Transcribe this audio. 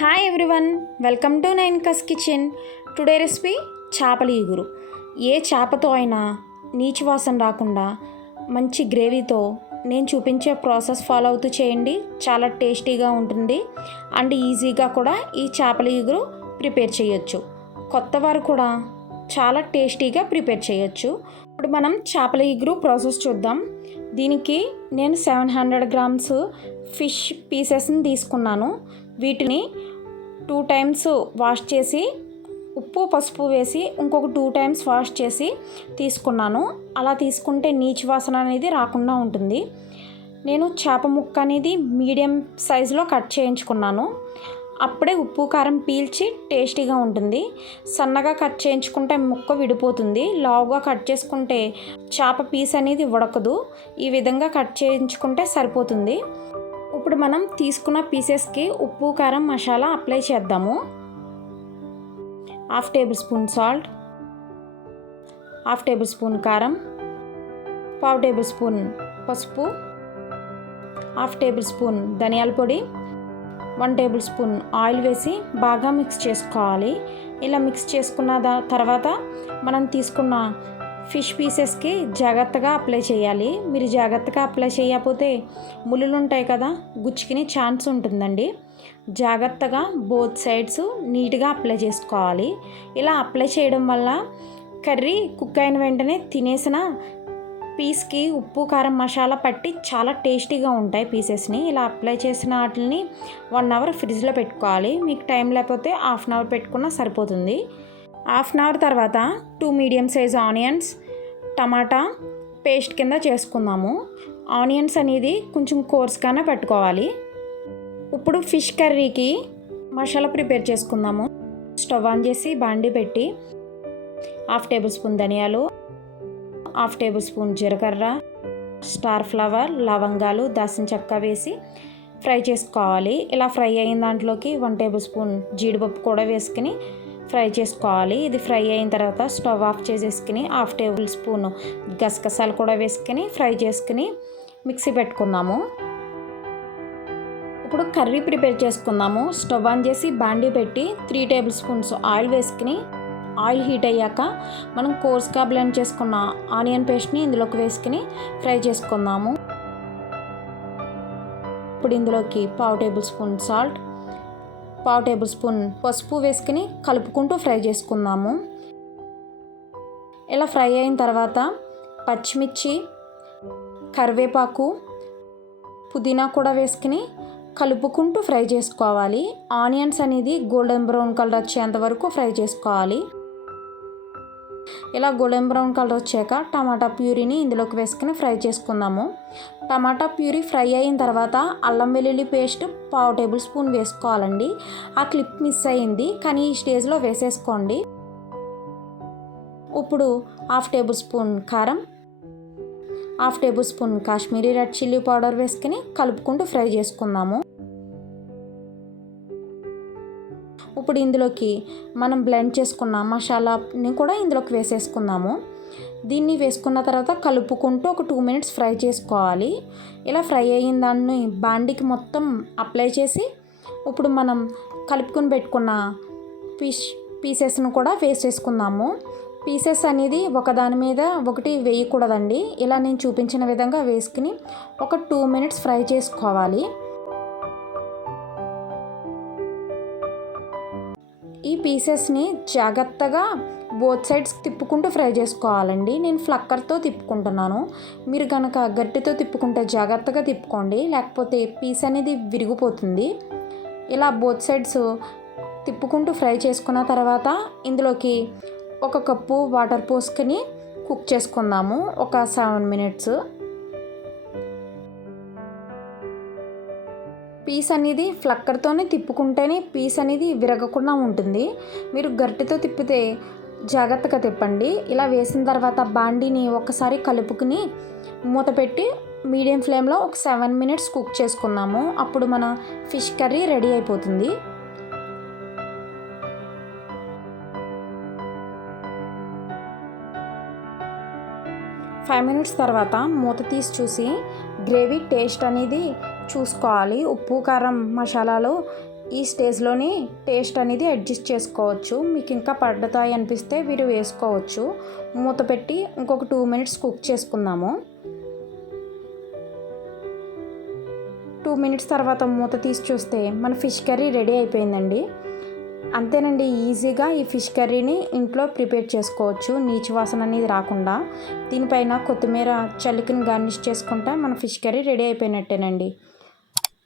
Hi everyone welcome to nine కస్ kitchen today recipe చేపల ఈగురు. ఏ చేపతో అయినా నీచు వాసన రాకుండా మంచి గ్రేవీతో నేను చూపించే ప్రాసెస్ ఫాలో అవుతూ చేయండి. చాలా టేస్టీగా ఉంటుంది. అండ్ ఈజీగా కూడా ఈ చేపల ఈగురు ప్రిపేర్ చేయొచ్చు. కొత్త వారు కూడా చాలా టేస్టీగా ప్రిపేర్ చేయొచ్చు. ఇప్పుడు మనం చేపల ఈగురు ప్రాసెస్ చూద్దాం. దీనికి నేను సెవెన్ హండ్రెడ్ గ్రామ్స్ ఫిష్ పీసెస్ని తీసుకున్నాను. వీటిని టూ టైమ్స్ వాష్ చేసి ఉప్పు పసుపు వేసి ఇంకొక టూ టైమ్స్ వాష్ చేసి తీసుకున్నాను. అలా తీసుకుంటే నీచు వాసన అనేది రాకుండా ఉంటుంది. నేను చేప ముక్క అనేది మీడియం సైజులో కట్ చేయించుకున్నాను. అప్పుడే ఉప్పు కారం పీల్చి టేస్టీగా ఉంటుంది. సన్నగా కట్ చేయించుకుంటే ముక్క విడిపోతుంది. లావుగా కట్ చేసుకుంటే చేప పీస్ అనేది ఉడకదు. ఈ విధంగా కట్ చేయించుకుంటే సరిపోతుంది. ఇప్పుడు మనం తీసుకున్న పీసెస్కి ఉప్పు కారం మసాలా అప్లై చేద్దాము. Half tablespoon salt half tablespoon కారం పావు టేబుల్ స్పూన్ పసుపు హాఫ్ టేబుల్ స్పూన్ ధనియాల పొడి వన్ టేబుల్ స్పూన్ ఆయిల్ వేసి బాగా మిక్స్ చేసుకోవాలి. ఇలా మిక్స్ చేసుకున్న తర్వాత మనం తీసుకున్న ఫిష్ పీసెస్కి జాగ్రత్తగా అప్లై చేయాలి. మీరు జాగ్రత్తగా అప్లై చేయకపోతే ములులు ఉంటాయి కదా గుచ్చుకునే ఛాన్స్ ఉంటుందండి. జాగ్రత్తగా బోత్ సైడ్స్ నీట్గా అప్లై చేసుకోవాలి. ఇలా అప్లై చేయడం వల్ల కర్రీ కుక్ అయిన వెంటనే తినేసిన పీస్కి ఉప్పు కారం మసాలా పట్టి చాలా టేస్టీగా ఉంటాయి పీసెస్ని. ఇలా అప్లై చేసిన వాటిని వన్ అవర్ ఫ్రిడ్జ్లో పెట్టుకోవాలి. మీకు టైం లేకపోతే హాఫ్ అన్ అవర్ పెట్టుకున్నా సరిపోతుంది. హాఫ్ అన్ అవర్ తర్వాత టూ మీడియం సైజ్ ఆనియన్స్ టమాటా పేస్ట్ కింద చేసుకుందాము. ఆనియన్స్ అనేది కొంచెం కోర్స్గానే పెట్టుకోవాలి. ఇప్పుడు ఫిష్ కర్రీకి మసాలా ప్రిపేర్ చేసుకుందాము. స్టవ్ ఆన్ చేసి బాండి పెట్టి హాఫ్ టేబుల్ స్పూన్ ధనియాలు హాఫ్ టేబుల్ స్పూన్ జీలకర్ర స్టార్ ఫ్లవర్ లవంగాలు దాసిన చెక్క వేసి ఫ్రై చేసుకోవాలి. ఇలా ఫ్రై అయిన దాంట్లోకి వన్ టేబుల్ స్పూన్ జీడిపప్పు కూడా వేసుకుని ఫ్రై చేసుకోవాలి. ఇది ఫ్రై అయిన తర్వాత స్టవ్ ఆఫ్ చేసేసుకుని హాఫ్ టేబుల్ స్పూన్ గసగసాలు కూడా వేసుకుని ఫ్రై చేసుకుని మిక్సీ పెట్టుకుందాము ఇప్పుడు కర్రీ ప్రిపేర్ చేసుకుందాము. స్టవ్ ఆన్ చేసి బాండీ పెట్టి త్రీ టేబుల్ స్పూన్స్ ఆయిల్ వేసుకుని ఆయిల్ హీట్ అయ్యాక మనం కోర్స్గా బ్లెండ్ చేసుకున్న ఆనియన్ పేస్ట్ని ఇందులోకి వేసుకుని ఫ్రై చేసుకుందాము. ఇప్పుడు ఇందులోకి పావు టేబుల్ స్పూన్ సాల్ట్ పావు టేబుల్ స్పూన్ పసుపు వేసుకుని కలుపుకుంటూ ఫ్రై చేసుకుందాము. ఇలా ఫ్రై అయిన తర్వాత పచ్చిమిర్చి కరివేపాకు పుదీనా కూడా వేసుకుని కలుపుకుంటూ ఫ్రై చేసుకోవాలి. ఆనియన్స్ అనేది గోల్డెన్ బ్రౌన్ కలర్ వచ్చేంత వరకు ఫ్రై చేసుకోవాలి. ఇలా గోల్డెన్ బ్రౌన్ కలర్ వచ్చాక టమాటా ప్యూరీని ఇందులోకి వేసుకుని ఫ్రై చేసుకుందాము. టమాటా ప్యూరీ ఫ్రై అయిన తర్వాత అల్లం వెల్లుల్లి పేస్ట్ పావు టేబుల్ స్పూన్ వేసుకోవాలండి. ఆ క్లిప్ మిస్ అయ్యింది కానీ ఈ స్టేజ్లో వేసేసుకోండి. ఇప్పుడు హాఫ్ టేబుల్ స్పూన్ కారం half tablespoon Kashmiri red chilli powder వేసుకుని కలుపుకుంటూ ఫ్రై చేసుకుందాము. ఇప్పుడు ఇందులోకి మనం బ్లెండ్ చేసుకున్న మసాలాని కూడా ఇందులోకి వేసేసుకుందాము. దీన్ని వేసుకున్న తర్వాత కలుపుకుంటూ ఒక టూ మినిట్స్ ఫ్రై చేసుకోవాలి. ఇలా ఫ్రై అయిన దాన్ని బాండికి మొత్తం అప్లై చేసి ఇప్పుడు మనం కలుపుకొని పెట్టుకున్న ఫిష్ పీసెస్ను కూడా వేసేసుకుందాము. పీసెస్ అనేది ఒకదాని మీద ఒకటి వేయకూడదండి. ఇలా నేను చూపించిన విధంగా వేసుకుని ఒక టూ మినిట్స్ ఫ్రై చేసుకోవాలి. ఈ పీసెస్ని జాగ్రత్తగా బోత్ సైడ్స్ తిప్పుకుంటూ ఫ్రై చేసుకోవాలండి. నేను ఫ్లక్కర్తో తిప్పుకుంటున్నాను. మీరు కనుక గట్టితో తిప్పుకుంటే జాగ్రత్తగా తిప్పుకోండి. లేకపోతే పీస్ అనేది విరిగిపోతుంది. ఇలా బోత్ సైడ్స్ తిప్పుకుంటూ ఫ్రై చేసుకున్న తర్వాత ఇందులోకి ఒక కప్పు వాటర్ పోసుకొని కుక్ చేసుకుందాము. ఒక సెవెన్ మినిట్స్. పీస్ అనేది ఫ్లక్కర్తోనే తిప్పుకుంటేనే పీస్ అనేది విరగకుండా ఉంటుంది. మీరు గరిటెతో తిప్పితే జాగ్రత్తగా తిప్పండి. ఇలా వేసిన తర్వాత బాండీని ఒకసారి కలుపుకుని మూత పెట్టి మీడియం ఫ్లేమ్లో ఒక సెవెన్ మినిట్స్ కుక్ చేసుకుందాము అప్పుడు మన ఫిష్ కర్రీ రెడీ అయిపోతుంది. ఫైవ్ మినిట్స్ తర్వాత మూత తీసి చూసి గ్రేవీ టేస్ట్ అనేది చూసుకోవాలి. ఉప్పు కారం మసాలాలు ఈ స్టేజ్లోని టేస్ట్ అనేది అడ్జస్ట్ చేసుకోవచ్చు. మీకు ఇంకా పడతాయి అనిపిస్తే మీరు వేసుకోవచ్చు. మూత పెట్టి ఇంకొక టూ మినిట్స్ కుక్ చేసుకుందాము. టూ మినిట్స్ తర్వాత మూత తీసి చూస్తే మన ఫిష్ కర్రీ రెడీ అయిపోయిందండి. అంతేనండి ఈజీగా ఈ ఫిష్ కర్రీని ఇంట్లో ప్రిపేర్ చేసుకోవచ్చు. నీచు వాసన అనేది రాకుండా. దీనిపైన కొత్తిమీర చలికిని గార్నిష్ చేసుకుంటే మన ఫిష్ కర్రీ రెడీ అయిపోయినట్టేనండి.